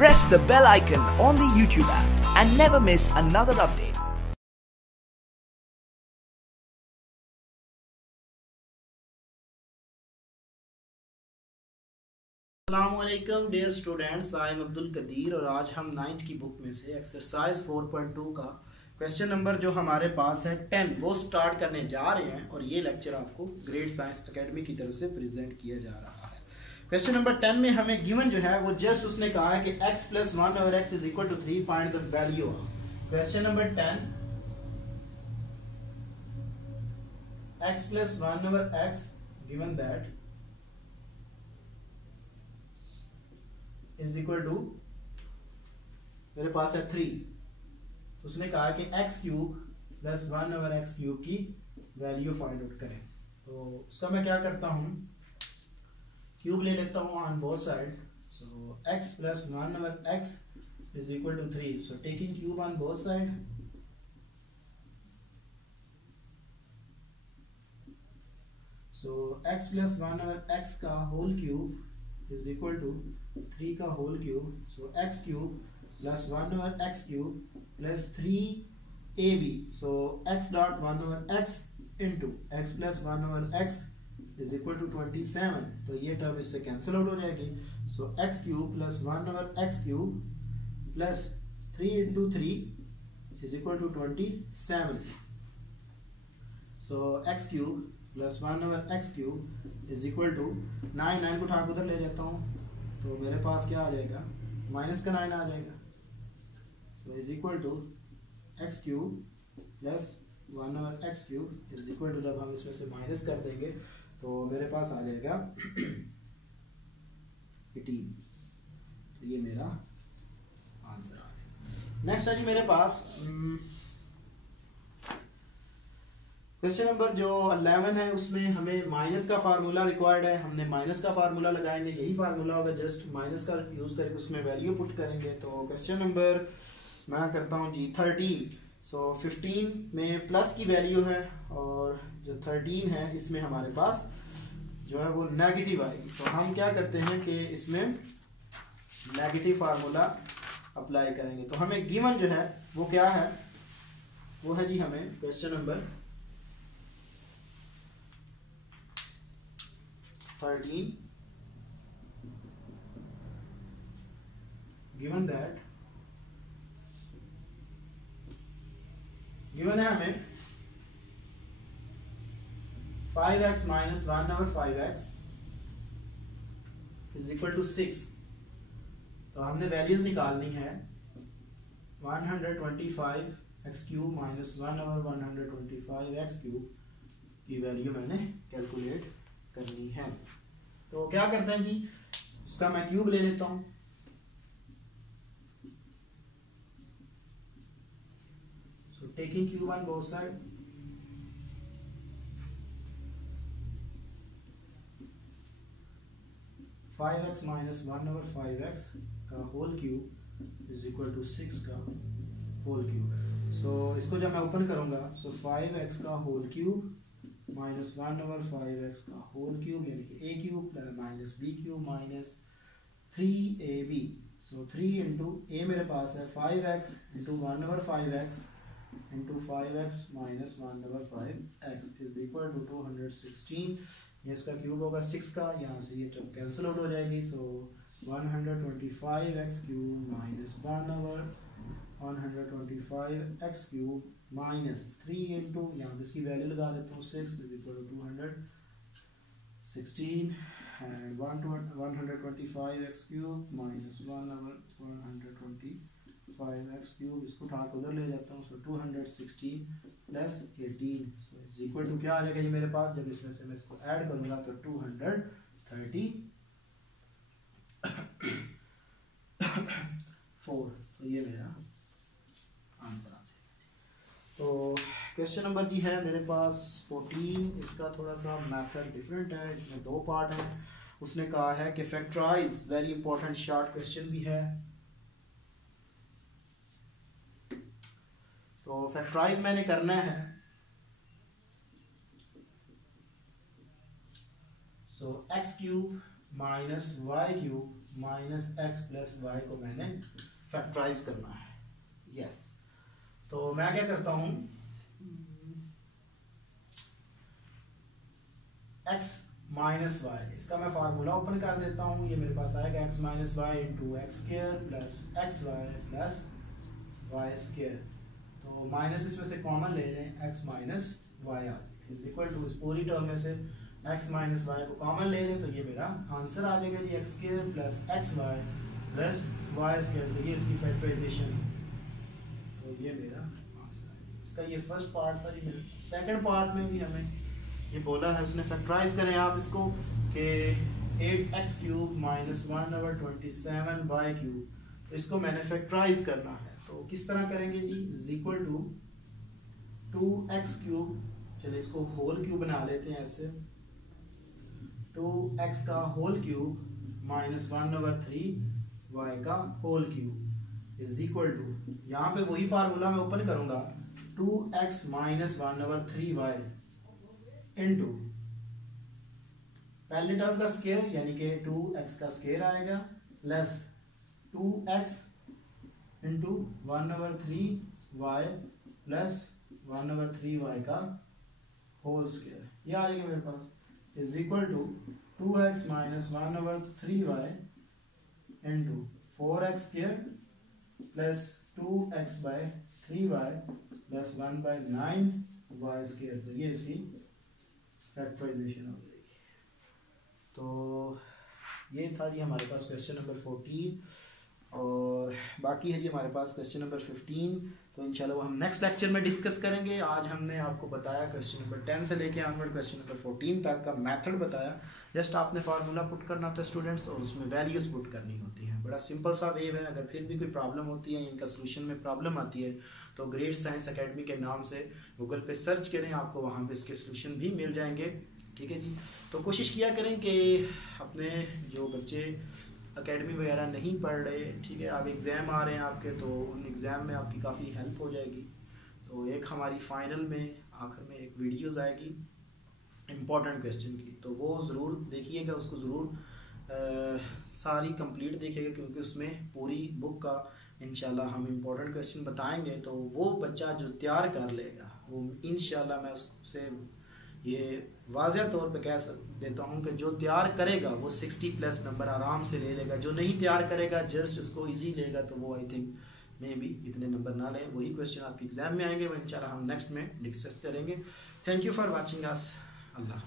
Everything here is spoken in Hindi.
Press the bell icon on the YouTube app and never miss another update. अस्सलामुअलैकुम dear students, I am Abdul Qadir और आज हम 9th की बुक में से एक्सरसाइज 4.2 का क्वेश्चन नंबर जो हमारे पास है 10 वो स्टार्ट करने जा रहे हैं और ये लेक्चर आपको ग्रेट साइंस एकेडमी की तरफ से प्रेजेंट किया जा रहा है। क्वेश्चन नंबर 10 में हमें गिवन जो है वो जस्ट उसने कहा है कि x + 1 over x = 3 find the value of. Question number 10 x + 1 over x given that is equal to मेरे पास है 3। उसने कहा कि x³ + 1 over x³ की वैल्यू फाइंड आउट करें। तो उसका मैं क्या करता हूँ, क्यूब ले लेता हूँ on both side. So x + 1 over x = 3। So taking cube on both side, so x + 1 over x का whole cube is equal to 3 का whole cube. So x³ + 1 over x³ plus 3ab। So x.1 over x into x + 1 over x = 27। तो ये टर्म इससे कैंसिल आउट हो जाएगी। सो x³ + 1 over x³ plus 3 into 3 = 27। सो x³ + 1 over x³ = 9 को उठा के उधर ले जाता हूँ तो मेरे पास क्या आ जाएगा, माइनस का 9 आ जाएगा। सो x³ + 1 over x³ जब हम इसमें से माइनस कर देंगे तो मेरे पास आ जाएगा 18। तो ये मेरा आंसर आ जाएगा। नेक्स्ट है जी मेरे पास क्वेश्चन नंबर जो 11 है, उसमें हमें माइनस का फार्मूला रिक्वायर्ड है। हमने माइनस का फार्मूला लगाएंगे, यही फार्मूला होगा, जस्ट माइनस का यूज करके उसमें वैल्यू पुट करेंगे। तो क्वेश्चन नंबर मैं करता हूँ जी 13। सो 15 में प्लस की वैल्यू है और जो 13 है इसमें हमारे पास जो है वो नेगेटिव आएगी। तो हम क्या करते हैं कि इसमें नेगेटिव फार्मूला अप्लाई करेंगे। तो हमें गिवन जो है वो क्या है, वो है जी हमें question number 13 given that given है हमें 5x - 1 over 5x = 6। तो हमने वैल्यूज निकालनी है 125x³ - 1 over 125x³ की वैल्यू मैंने कैलकुलेट करनी है। तो क्या करते हैं जी, उसका मैं क्यूब ले लेता हूं। सो taking cube on both side, (5x - 1 over 5x) का होल क्यूब = 6 का होल क्यूब। सो इसको जब मैं ओपन करूंगा, सो 5x का होल क्यूब -1 over 5x का होल क्यूब यानी कि a³ - b³ - 3ab। So 3 into a मेरे पास है 5x into 1 over 5x into 5x - 1 over 5x = 216। ये इसका क्यूब होगा 6 का, यहाँ से ये टर्म कैंसिल आउट हो जाएगी। सो 125x³ - 1 over 125x³ -3 into यहाँ इसकी वैल्यू लगा देता हूँ 6 = 216 एंड 125x³ - 1 over 125x³, इसको उठा कर उधर ले जाता हूँ। सो 216 + 18 = क्या आ जाएगा ये मेरे पास, जब इसमें से मैं इसको ऐड करूँगा तो 234। तो ये मेरा आंसर आ जाएगा। तो क्वेश्चन नंबर जी है मेरे पास 14। इसका थोड़ा सा मैथड डिफरेंट है, इसमें 2 पार्ट हैं। उसने कहा है कि factorize, very important short question भी है। तो फैक्टराइज मैंने करना है। So x³ minus y cube minus x plus y को मैंने फैक्टराइज करना है। यस, तो मैं क्या करता हूं, x माइनस वाई, इसका मैं फार्मूला ओपन कर देता हूँ। ये मेरे पास आएगा x minus y into x square plus x y plus y square. तो माइनस इसमें से कॉमन ले लें, x minus y is equal to, इस पूरी टर्म में से x माइनस वाई को कॉमन ले लें तो ये मेरा आंसर आ जाएगा जी, x square plus x y plus y square. तो ये इसकी फैक्टराइजेशन, तो ये मेरा आंसर है। इसका ये फर्स्ट पार्ट था जी। सेकंड पार्ट में भी हमें ये बोला है, उसने फैक्टराइज करें आप इसको कि 8x cube minus 1/27y cube, तो इसको मैंने फैक्टराइज करना है। तो किस तरह करेंगे जी, is equal to 2x cube, चलिए इसको होल क्यूब बना लेते हैं ऐसे, 2x का होल क्यूब माइनस 1/3y का whole cube is equal to, यहाँ पे वही फार्मूला मैं ओपन करूंगा, 2x माइनस 1/3y इनटू पहले टर्म का स्क्वायर यानी कि 2x का स्क्वायर आएगा plus 2x into 1/3y plus 1/3y का होल स्क्वायर, ये आ जाएगा मेरे पास, is equal to 2x minus 1/3y into 4x square plus 2x/3y plus 1/9y square. तो ये इसकी फैक्टराइजेशन हो जाएगी। तो ये था जी हमारे पास क्वेश्चन नंबर 14, और बाकी है जी हमारे पास क्वेश्चन नंबर 15। तो इंशाल्लाह वो हम नेक्स्ट लेक्चर में डिस्कस करेंगे। आज हमने आपको बताया क्वेश्चन नंबर 10 से लेके ऑनवर्ड क्वेश्चन नंबर 14 तक का मेथड बताया। जस्ट आपने फार्मूला पुट करना होता है स्टूडेंट्स, और उसमें वैल्यूज पुट करनी होती हैं। बड़ा सिंपल सा वे है। अगर फिर भी कोई प्रॉब्लम होती है, इनका सोल्यूशन में प्रॉब्लम आती है, तो ग्रेट साइंस एकेडमी के नाम से गूगल पे सर्च करें, आपको वहाँ पे इसके सोल्यूशन भी मिल जाएंगे। ठीक है जी, तो कोशिश किया करें कि अपने जो बच्चे एकेडमी वगैरह नहीं पढ़ रहे, ठीक है, आगे एग्ज़ाम आ रहे हैं आपके, तो उन एग्ज़ाम में आपकी काफ़ी हेल्प हो जाएगी। तो एक हमारी फाइनल में आखिर में एक वीडियोज़ आएगी इम्पॉर्टेंट क्वेश्चन की, तो वो ज़रूर देखिएगा, उसको ज़रूर सारी कंप्लीट देखिएगा, क्योंकि उसमें पूरी बुक का इंशाल्लाह हम इम्पोर्टेंट क्वेश्चन बताएंगे। तो वो बच्चा जो तैयार कर लेगा, वो इंशाल्लाह मैं उससे ये वाज़ह तौर पे कह देता हूँ कि जो तैयार करेगा वो 60+ नंबर आराम से ले लेगा। जो नहीं तैयार करेगा, जस्ट उसको इजी लेगा, तो वो आई थिंक में भी इतने नंबर ना ले। वही क्वेश्चन आपके एग्जाम में आएंगे, वो इंशाल्लाह हम नेक्स्ट में डिस्कस करेंगे। Thank you for watching us. Allah.